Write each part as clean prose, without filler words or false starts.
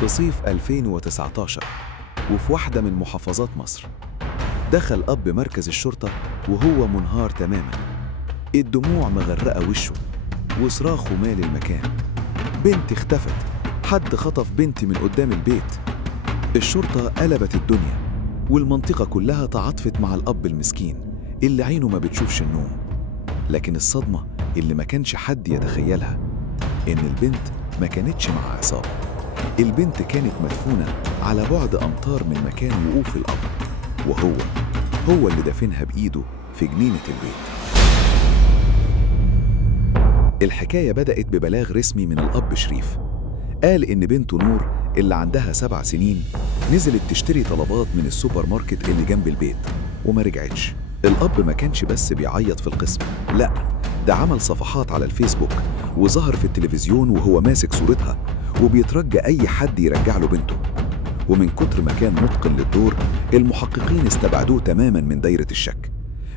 في صيف 2019 وفي واحدة من محافظات مصر دخل أب مركز الشرطة وهو منهار تماماً. الدموع مغرقة وشه وصراخه مال المكان. بنت اختفت، حد خطف بنتي من قدام البيت. الشرطة قلبت الدنيا والمنطقة كلها تعاطفت مع الأب المسكين اللي عينه ما بتشوفش النوم. لكن الصدمة اللي ما كانش حد يتخيلها إن البنت ما كانتش مع عصابة. البنت كانت مدفونة على بعد أمتار من مكان وقوف الأب، وهو اللي دفنها بإيده في جنينة البيت. الحكاية بدأت ببلاغ رسمي من الأب شريف، قال إن بنته نور اللي عندها 7 سنين نزلت تشتري طلبات من السوبر ماركت اللي جنب البيت وما رجعتش. الأب ما كانش بس بيعيط في القسم، لأ، ده عمل صفحات على الفيسبوك وظهر في التلفزيون وهو ماسك صورتها وبيترجى أي حد يرجع له بنته. ومن كتر ما كان متقن للدور، المحققين استبعدوه تماماً من دايرة الشك.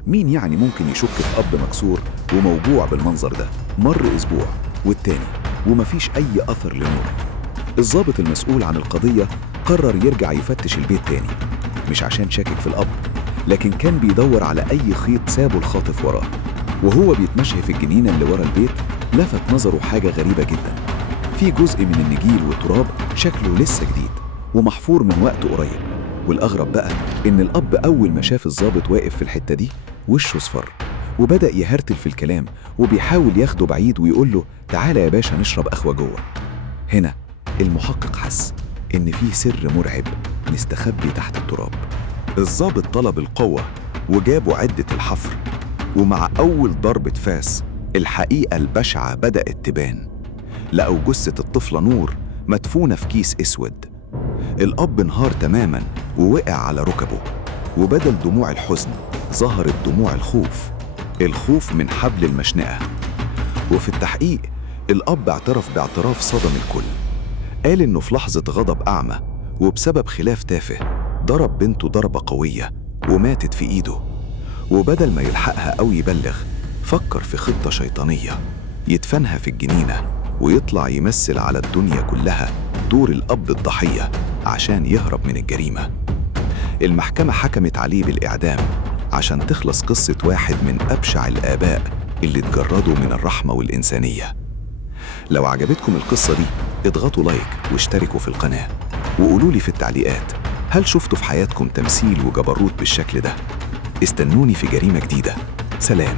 مين يعني ممكن يشك في أب مكسور وموجوع بالمنظر ده؟ مر أسبوع والتاني ومفيش أي أثر لنور. الضابط المسؤول عن القضية قرر يرجع يفتش البيت تاني، مش عشان شاكك في الأب، لكن كان بيدور على أي خيط سابه الخاطف وراه. وهو بيتمشى في الجنينة اللي ورا البيت لفت نظره حاجة غريبة جدا. في جزء من النجيل والتراب شكله لسه جديد ومحفور من وقت قريب. والأغرب بقى إن الأب أول ما شاف الضابط واقف في الحتة دي وشه اصفر وبدأ يهرتل في الكلام وبيحاول ياخده بعيد ويقول له تعالى يا باشا نشرب قهوة جوه. هنا المحقق حس إن في سر مرعب مستخبي تحت التراب. الضابط طلب القوة وجابوا عدة الحفر، ومع أول ضربة فاس الحقيقة البشعة بدأت تبان. لقوا جثة الطفلة نور مدفونة في كيس أسود. الأب انهار تماماً ووقع على ركبه، وبدل دموع الحزن ظهرت دموع الخوف من حبل المشنقة. وفي التحقيق الأب اعترف باعتراف صدم الكل. قال إنه في لحظة غضب أعمى وبسبب خلاف تافه ضرب بنته ضربة قوية وماتت في إيده. وبدل ما يلحقها أو يبلغ، فكر في خطة شيطانية يدفنها في الجنينة ويطلع يمثل على الدنيا كلها دور الأب الضحية عشان يهرب من الجريمة. المحكمة حكمت عليه بالإعدام عشان تخلص قصة واحد من أبشع الآباء اللي اتجردوا من الرحمة والإنسانية. لو عجبتكم القصة دي اضغطوا لايك واشتركوا في القناة، وقولوا لي في التعليقات هل شفتوا في حياتكم تمثيل وجبروت بالشكل ده؟ استنوني في جريمة جديدة. سلام.